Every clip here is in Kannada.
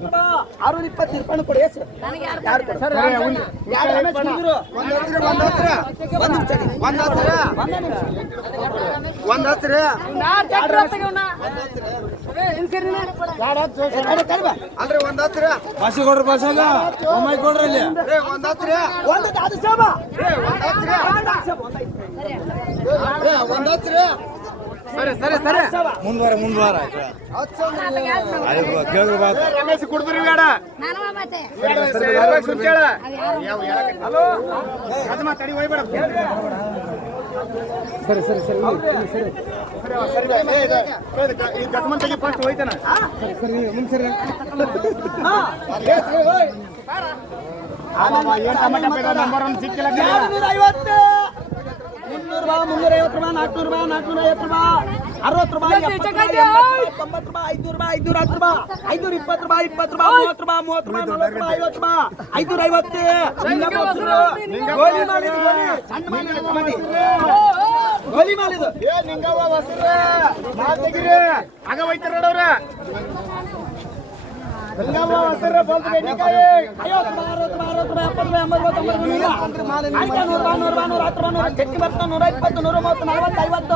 620 ರೂಪಾಯಿ ಕೊಡಿ ಎಷ್ಟು ಭಾಷೆ ಕೊಡ್ರಿ ಭಾಷಾಗ ಒಮ್ಮೆ ಕೊಡ್ರಿ ಇಲ್ಲಿ ಸರಿ ಸರಿ ಸರಿ ಮುಂದ್ವಾರ ಕೇಳಿದ್ರು ರಮೇಶ್ ಕುಡ್ದ್ರಿ ಬೇಡ ಹಲೋ ತಡಿ ಹೋಗ್ಬೇಡ ಸರಿ ಸರಿ ಸರಿ ಸರಿ ಈ ಗಜಮಂತಗೆ ಫಸ್ಟ್ ಹೋಯ್ತಾನ ಸರಿ ಸರಿ ಮುಂದೆ ಸರಿ ನಂಬರ್ ಒಂದು ಸಿಕ್ಕಿಲ್ಲ 250 300 ರೂಪಾಯಿ 350 ರೂಪಾಯಿ 400 ರೂಪಾಯಿ 450 ರೂಪಾಯಿ 60 ರೂಪಾಯಿ 90 ರೂಪಾಯಿ 500 ರೂಪಾಯಿ 510 ರೂಪಾಯಿ 520 ರೂಪಾಯಿ 520 ರೂಪಾಯಿ 20 ರೂಪಾಯಿ 50 ರೂಪಾಯಿ 50 ಗೋಲಿ ಮಾಲಿದು ಏ ನಿಂಗವ್ವ ವಸರ ಮಾತೆಗಿರಿ ಆಗ ಹೋಯ್ತಾರ ನೋಡವ್ರ ನಿಂಗವ್ವ ವಸರ ಬಂದು ಬೆಂಡಿಕಾಯಿ 50 ರೂಪಾಯಿ 60 ರೂಪಾಯಿ 70 ರೂಪಾಯಿ 80 ರೂಪಾಯಿ 90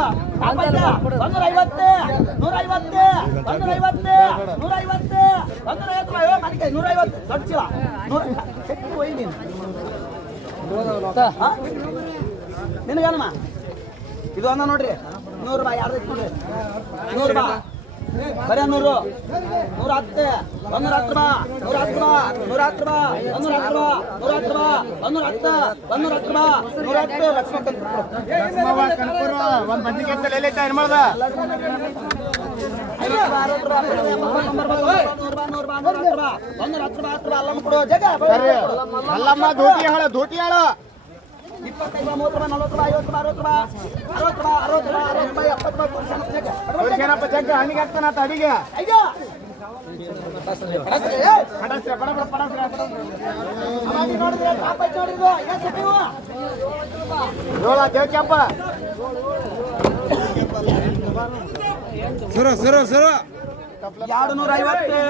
ರೂಪಾಯಿ 100 ರೂಪಾಯಿ 110 ರೂಪಾಯಿ 120 ನಿನಗಮ್ಮ ಇದು ಅನ್ನ ನೋಡ್ರಿ 100 ರೂಪಾಯಿ ಯಾರ್ದು ಕೊಡ್ರಿ 100 ರೂಪಾಯಿ ಬರೀ 100 110 110 ರೂಪಾಯಿ 110 ರೂಪಾಯಿ 110 ರೂಪಾಯಿ 110 ಲಕ್ಷ್ಮಣ ಒಂದು ಬಜ್ಜಿ ಕೆತ್ತಲೆ ಎಲ್ಲ ಐತೆ ಮಾಡ್ದ 50 ರೂಪಾಯಿ 60 ರೂಪಾಯಿ 110 ರೂಪಾಯಿ ಅಲ್ಲಮ್ಮ ಕೊಡು ಜಗ ಅಲ್ಲಮ್ಮ ಧೋಟಿ ಹೇಳ 25 ರೂಪಾಯಿ 30 ರೂಪಾಯಿ 40 ರೂಪಾಯಿ 60 ರೂಪಾಯಿ 60 ರೂಪಾಯಿ 70 ರೂಪಾಯಿ ಜಗ್ಗ ಹಣ್ಣಿಗೆ ಹಾಕ್ತಾನ ಅಡಿಗೆ ಅಯ್ಯೋ ದೇವಕ್ಯಪ್ಪ ಸುರ ಸುರ ಸುರ 250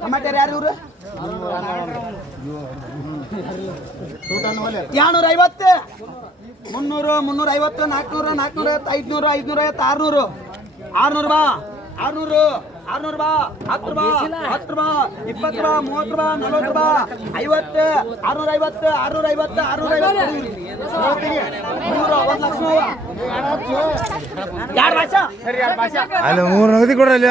ಟಮಾಟರ್ ಯಾರು ಇವ್ರು 250 300 350 400 450 500 550 600 ರೂಪಾಯಿ 600 600 ರೂಪಾಯಿ 10 ರೂಪಾಯಿ 10 ರೂಪಾಯಿ 20 ರೂಪಾಯಿ 30 ರೂಪಾಯಿ 40 ರೂಪಾಯಿ 50 650 ಅಲ್ಲಿ 3 ನಗದಿ ಕೊಡ್ರಿ ಅಲ್ಲಿ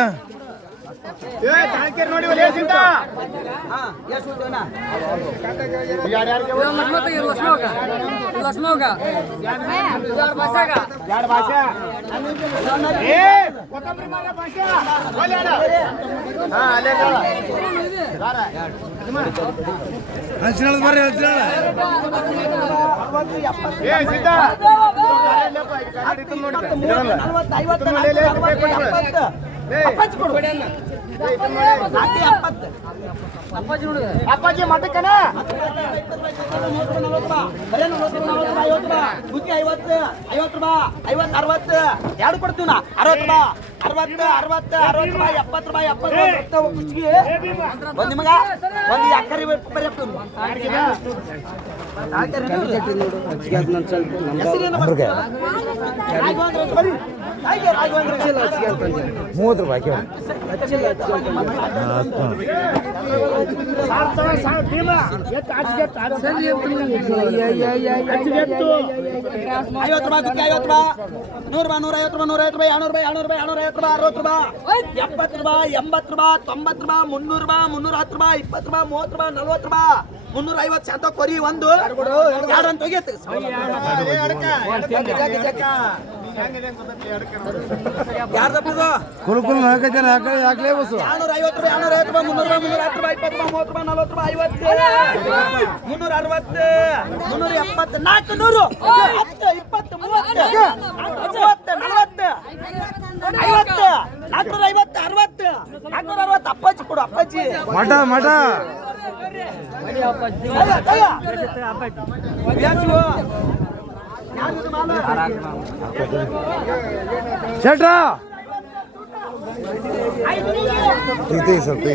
ನೋಡಿ ಹಂಚಿನ ಬರ್ರಿ ಅಪ್ಪಾಜಿ ಮಠಕ್ಕನ 50 ರೂಪಾಯಿ 60 ಎರಡು ಕೊಡ್ತೀವಿ ನಾ 60 ರೂಪಾಯಿ 70 ರೂಪಾಯಿ ಒಂದು ನಿಮಗ ಒಂದು ಎಕರೆ ಶಾಂತ ಕೊರಿ ಒಂದು ಯಾರಂತ ಹೋಗಿತ್ತು ಕುಲು ಕುಲು ಹಾಕೈತೆ ಯಾಕಲೇ ಬಸ್ಸು 250 ರೂಪಾಯಿ 250 ರೂಪಾಯಿ 300 ರೂಪಾಯಿ 20 ರೂಪಾಯಿ 30 ರೂಪಾಯಿ 40 ಅಪ್ಪಾಜಿ ಕೊಡು ಅಪ್ಪಾಜಿ ಮಠ ಮಠ ಶೆಟ್ರ ಸ್ವಲ್ಪ